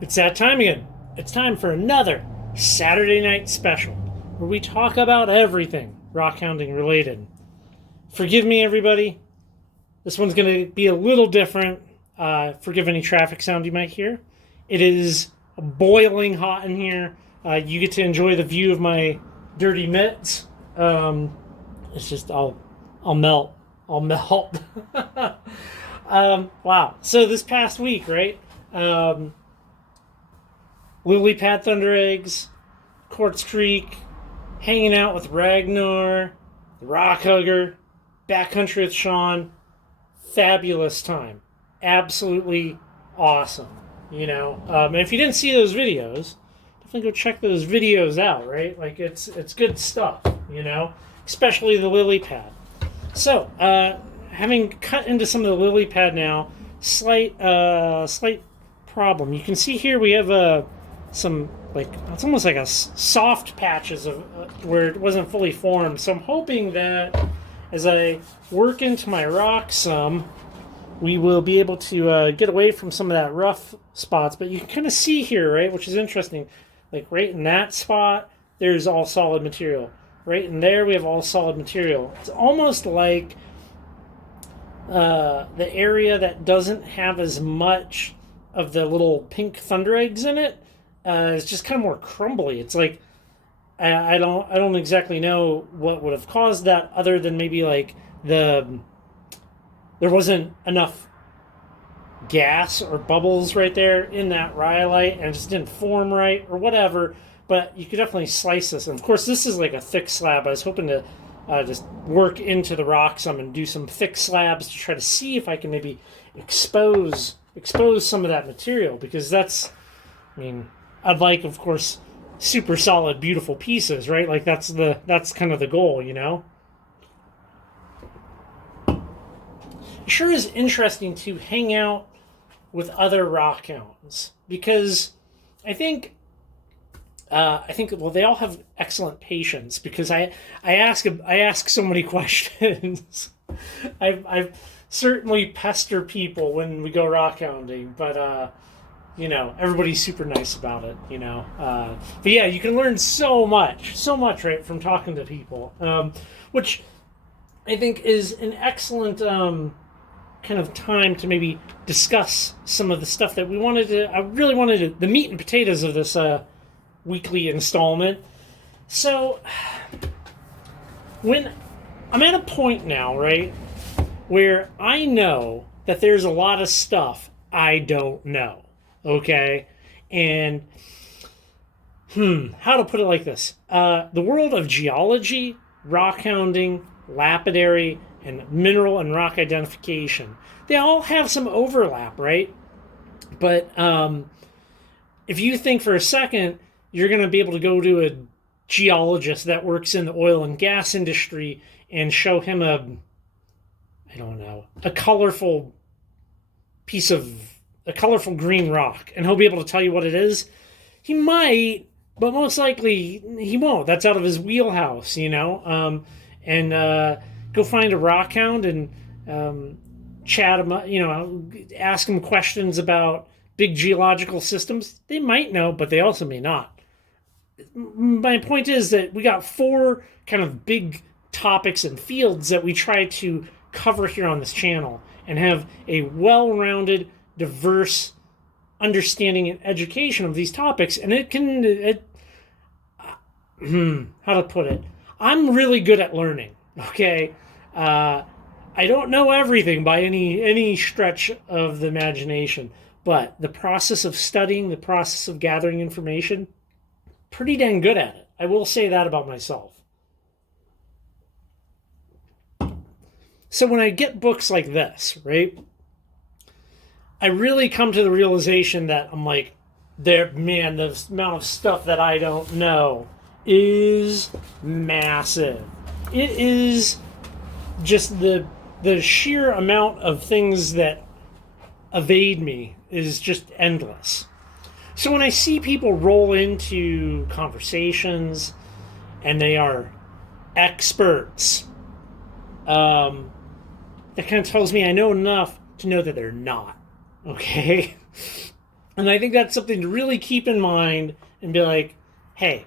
It's that time again. It's time for another Saturday night special where we talk about everything rockhounding related. Forgive me, everybody. This one's going to be a little different. Forgive any traffic sound you might hear. It is boiling hot in here. You get to enjoy the view of my dirty mitts. It's just I'll melt. I'll melt. Wow. So this past week, right? Lily Pad Thundereggs, Quartz Creek, hanging out with Ragnar, the Rock Hugger, backcountry with Sean. Fabulous time. Absolutely awesome. And if you didn't see those videos, definitely go check those videos out, right? Like it's good stuff, especially the lily pad. So, having cut into some of the lily pad now, slight problem. You can see here we have some, like, it's almost like a soft patches of where it wasn't fully formed. So I'm hoping that as I work into my rock some, we will be able to get away from some of that rough spots. But you can kind of see here, right, which is interesting. Like right in that spot, there's all solid material. Right in there, we have all solid material. It's almost like the area that doesn't have as much of the little pink Thundereggs in it is just kind of more crumbly. It's like I don't exactly know what would have caused that, other than maybe like there wasn't enough gas or bubbles right there in that rhyolite, and it just didn't form right or whatever. But you could definitely slice this. And of course, this is like a thick slab. I was hoping to just work into the rock some and do some thick slabs to try to see if I can maybe expose some of that material, because I'd like, of course, super solid, beautiful pieces, right? Like that's kind of the goal, It sure is interesting to hang out with other rockhounds, because I think well, they all have excellent patience, because I ask so many questions. I've certainly pester people when we go rockhounding, but everybody's super nice about it, But yeah, you can learn so much, right, from talking to people, which I think is an excellent kind of time to maybe discuss some of the stuff that I really wanted to, the meat and potatoes of this weekly installment. So, when I'm at a point now, right, where I know that there's a lot of stuff I don't know, okay? And, how to put it like this. The world of geology, rockhounding, lapidary, and mineral and rock identification, they all have some overlap, right? But if you think for a second you're going to be able to go to a geologist that works in the oil and gas industry and show him a colorful green rock, and he'll be able to tell you what it is, he might, but most likely he won't. That's out of his wheelhouse, and go find a rockhound and chat him, ask him questions about big geological systems. They might know, but they also may not. My point is that we got 4 kind of big topics and fields that we try to cover here on this channel, and have a well-rounded, diverse understanding and education of these topics. And how to put it? I'm really good at learning. Okay, I don't know everything by any stretch of the imagination, but the process of studying, the process of gathering information, pretty dang good at it. I will say that about myself. So when I get books like this, right, I really come to the realization that I'm like, the amount of stuff that I don't know is massive. It is just the sheer amount of things that evade me is just endless. So when I see people roll into conversations and they are experts, that kind of tells me I know enough to know that they're not. Okay? And I think that's something to really keep in mind and be like, hey,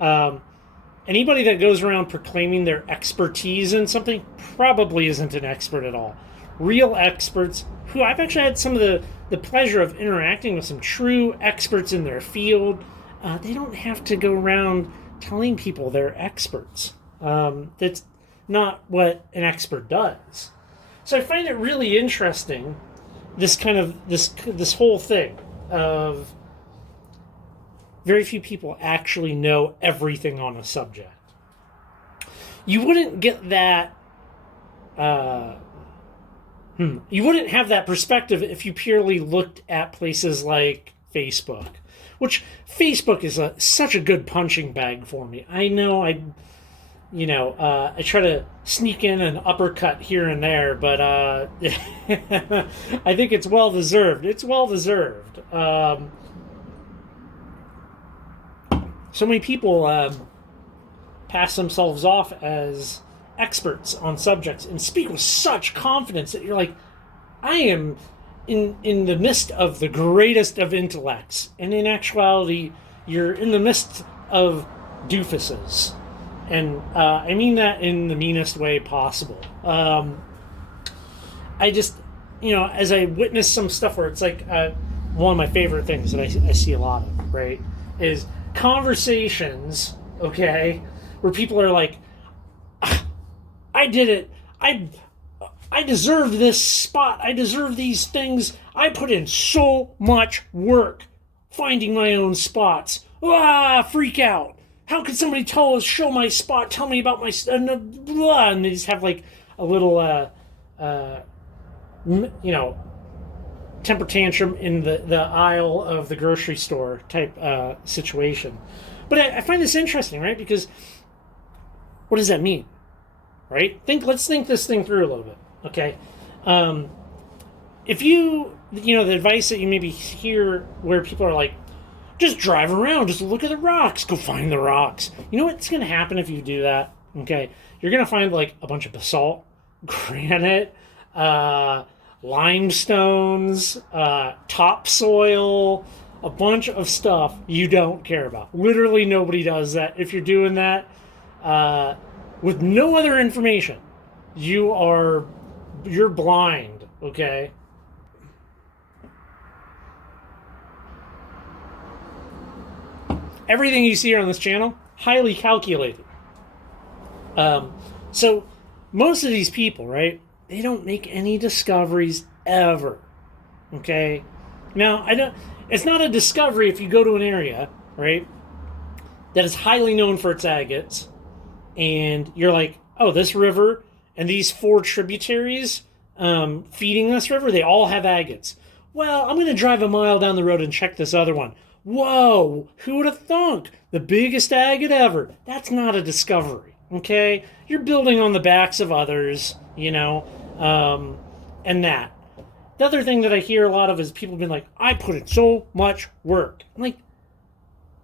anybody that goes around proclaiming their expertise in something probably isn't an expert at all. Real experts, who I've actually had some of the pleasure of interacting with some true experts in their field, they don't have to go around telling people they're experts. That's not what an expert does. So I find it really interesting, this kind of this whole thing of very few people actually know everything on a subject. You wouldn't get that. You wouldn't have that perspective if you purely looked at places like Facebook, which Facebook is such a good punching bag for me. I know I try to sneak in an uppercut here and there, but I think it's well deserved. It's well deserved. So many people pass themselves off as experts on subjects and speak with such confidence that you're like, I am in the midst of the greatest of intellects, and in actuality, you're in the midst of doofuses. And I mean that in the meanest way possible. I just, as I witness some stuff where it's like one of my favorite things that I see a lot of, right, is conversations, okay, where people are like, I did it. I deserve this spot. I deserve these things. I put in so much work finding my own spots. Freak out. How could somebody show my spot, tell me about my, and they just have like a little, temper tantrum in the aisle of the grocery store type situation. But I find this interesting, right? Because what does that mean, right? Let's think this thing through a little bit, okay? If the advice that you maybe hear where people are like, just drive around, just look at the rocks, go find the rocks. You know what's going to happen if you do that? Okay, you're going to find like a bunch of basalt, granite, limestones, topsoil, a bunch of stuff you don't care about. Literally nobody does that. If you're doing that with no other information, you're blind, okay? Everything you see here on this channel, highly calculated. So most of these people, right, they don't make any discoveries ever. Okay? Now, it's not a discovery if you go to an area, right, that is highly known for its agates, and you're like, oh, this river and these 4 tributaries feeding this river, they all have agates. Well, I'm going to drive a mile down the road and check this other one. Whoa, who would have thunk? The biggest agate ever. That's not a discovery, okay? You're building on the backs of others, and that. The other thing that I hear a lot of is people being like, I put in so much work. I'm like,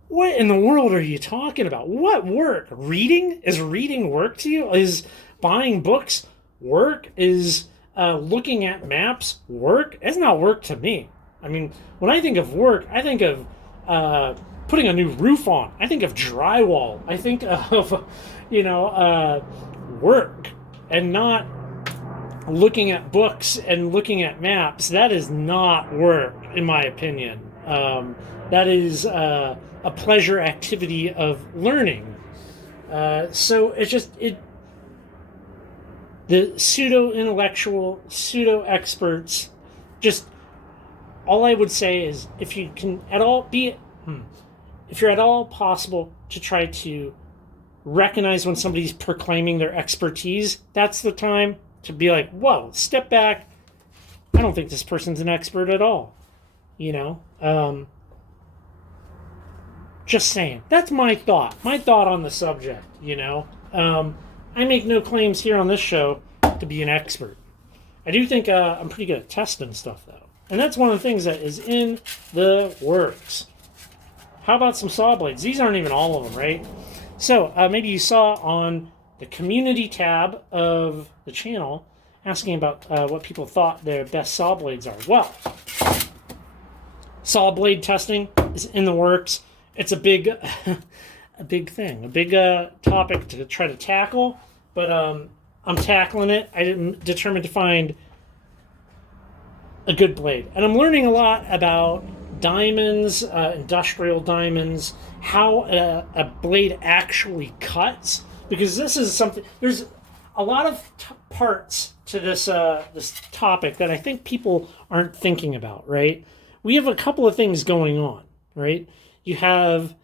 what in the world are you talking about? What work? Reading? Is reading work to you? Is buying books work? Is looking at maps work? It's not work to me. I mean, when I think of work, I think of putting a new roof on. I think of drywall. I think of, work, and not looking at books and looking at maps. That is not work, in my opinion. That is a pleasure activity of learning. So it's just, the pseudo-intellectual, pseudo-experts, just, all I would say is if you can at all if you're at all possible to try to recognize when somebody's proclaiming their expertise, that's the time to be like, whoa, step back. I don't think this person's an expert at all. Just saying. That's my thought. My thought on the subject, I make no claims here on this show to be an expert. I do think I'm pretty good at testing stuff, though. And that's one of the things that is in the works. How about some saw blades? These aren't even all of them, right? So maybe you saw on the community tab of the channel asking about what people thought their best saw blades are. Well, saw blade testing is in the works. It's a big, a big thing, a big topic to try to tackle. But I'm tackling it. I'm determined to find a good blade, and I'm learning a lot about diamonds, industrial diamonds, how a blade actually cuts. Because this is something. There's a lot of parts to this this topic that I think people aren't thinking about. Right? We have a couple of things going on. Right? You have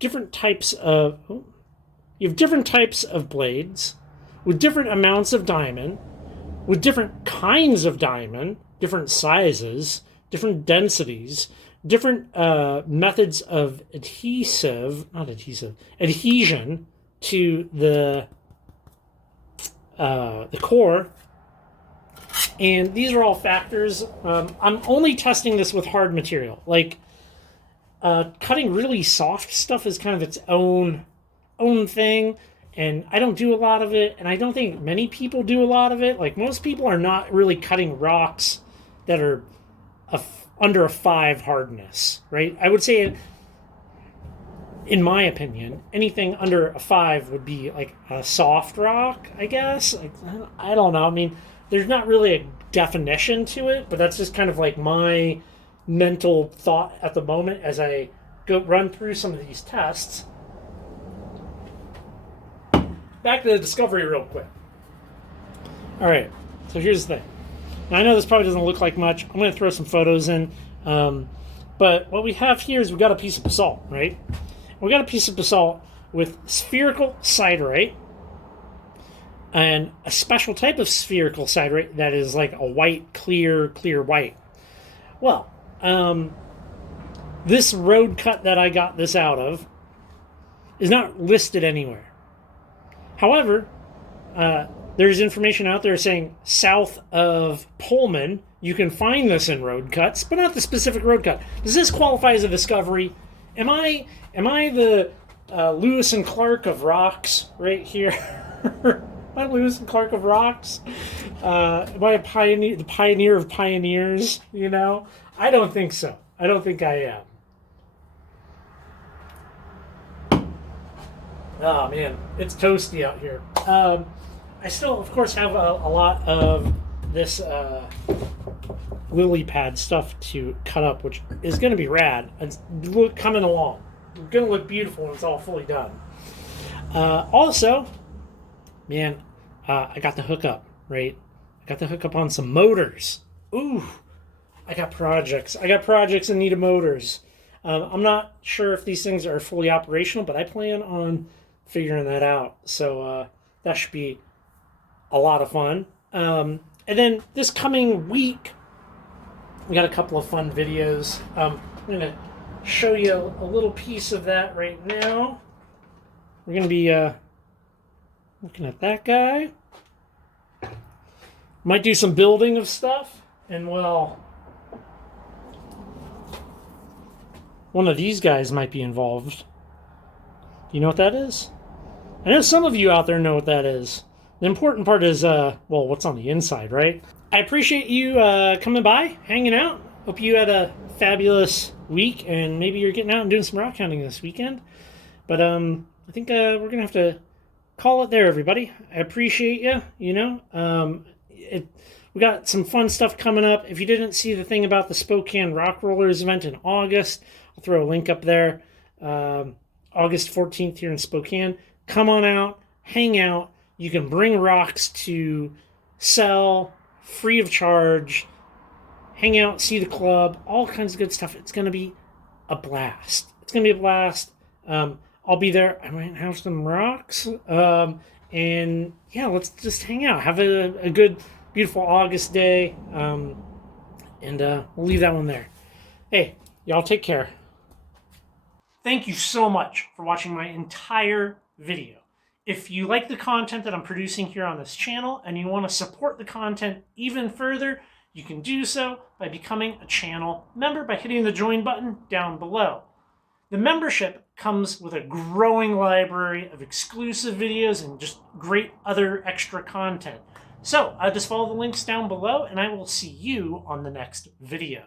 different types of blades with different amounts of diamond, with different kinds of diamond, different sizes, different densities, different methods of adhesion to the core. And these are all factors. I'm only testing this with hard material. Like cutting really soft stuff is kind of its own thing. And I don't do a lot of it, and I don't think many people do a lot of it. Like, most people are not really cutting rocks that are under a 5 hardness, right? I would say, in my opinion, anything under a 5 would be like a soft rock, I guess. Like, I don't know. I mean, there's not really a definition to it, but that's just kind of like my mental thought at the moment as I go run through some of these tests. Back to the discovery real quick. All right, so here's the thing. Now, I know this probably doesn't look like much. I'm going to throw some photos in. But what we have here is we got a piece of basalt, right? We got a piece of basalt with spherical siderite and a special type of spherical siderite that is like a white, clear white. Well, this road cut that I got this out of is not listed anywhere. However, there's information out there saying south of Pullman, you can find this in road cuts, but not the specific road cut. Does this qualify as a discovery? Am I the Lewis and Clark of rocks right here? Am I Lewis and Clark of rocks? Am I the pioneer of pioneers? You know, I don't think so. I don't think I am. Oh man, it's toasty out here. I still, of course, have a lot of this lily pad stuff to cut up, which is going to be rad. It's coming along. It's going to look beautiful when it's all fully done. Also, man, I got the hookup, right? I got the hookup on some motors. Ooh, I got projects. In need of motors. I'm not sure if these things are fully operational, but I plan on figuring that out. So that should be a lot of fun. And then this coming week, we got a couple of fun videos. I'm going to show you a little piece of that right now. We're going to be looking at that guy. Might do some building of stuff. And, well, one of these guys might be involved. Do you know what that is? I know some of you out there know what that is. The important part is, well, what's on the inside, right? I appreciate you coming by, hanging out. Hope you had a fabulous week, and maybe you're getting out and doing some rock hounding this weekend. But I think we're going to have to call it there, everybody. I appreciate you, you know. We got some fun stuff coming up. If you didn't see the thing about the Spokane Rock Rollers event in August, I'll throw a link up there. August 14th here in Spokane. Come on out, hang out. You can bring rocks to sell, free of charge. Hang out, see the club, all kinds of good stuff. It's going to be a blast. I'll be there. I might have some rocks. And yeah, let's just hang out. Have a good, beautiful August day. And we'll leave that one there. Hey, y'all take care. Thank you so much for watching my entire video. If you like the content that I'm producing here on this channel and you want to support the content even further, you can do so by becoming a channel member by hitting the join button down below. The membership comes with a growing library of exclusive videos and just great other extra content. So just follow the links down below and I will see you on the next video.